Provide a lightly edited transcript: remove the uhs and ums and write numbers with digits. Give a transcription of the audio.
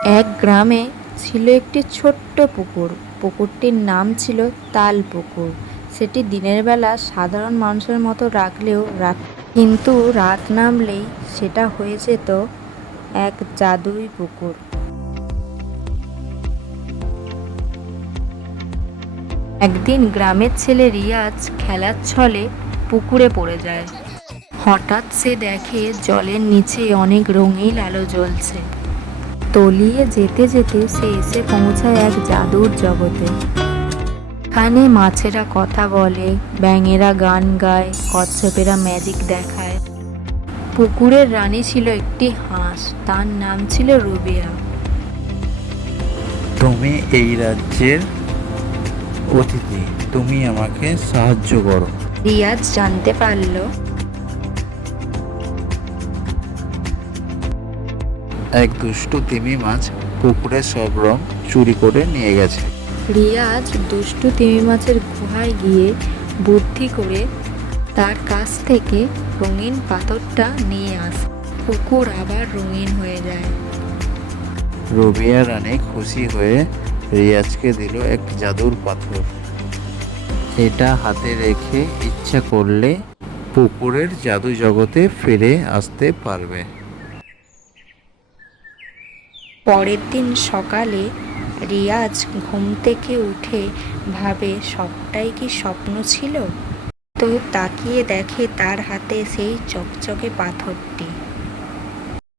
এক গ্রামে ছিল একটি ছোট্ট পুকুর। পুকুরটির নাম ছিল তাল পুকুর। সেটি দিনের বেলা সাধারণ মানুষের মতো রাখলেও কিন্তু রাত নামলেই সেটা হয়ে যেত এক জাদুই পুকুর। একদিন গ্রামের ছেলে রিয়াজ খেলার ছলে পুকুরে পড়ে যায়। হঠাৎ সে দেখে জলের নিচে অনেক রঙিন আলো জ্বলছে। তলিয়ে যেতে যেতে সে এসে পৌঁছায় এক জাদুর জগতে। এখানে মাছেরা কথা বলে, ব্যাঙেরা গান গায়, কচ্ছপেরা ম্যাজিক দেখায়। পুকুরের রানী ছিল একটি হাঁস, তার নাম ছিল রুবিয়া। তুমি এই রাজ্যের অতিথি, তুমি আমাকে সাহায্য করো। রিয়াজ জানতে পারল এক দুষ্টু তিমি মাছ পুকুরের সব রং চুরি করে নিয়ে গেছে। রিয়াজ দুষ্টু তিমি মাছের গুহায় গিয়ে বুদ্ধি করে তার কাছ থেকে রঙিন পাথরটা নিয়ে আসে। পুকুর আবার রঙিন হয়ে যায়। রুবিয়া রানী খুশি হয়ে রিয়াজকে দিল এক জাদুর পাথর। এটা হাতে রেখে ইচ্ছা করলে পুকুরের জাদু জগতে ফিরে আসতে পারবে। পরের দিন সকালে রিয়াজ ঘুম থেকে উঠে ভাবে সবটাই কি স্বপ্ন ছিল। তো তাকিয়ে দেখে তার হাতে সেই চকচকে পাথরটি।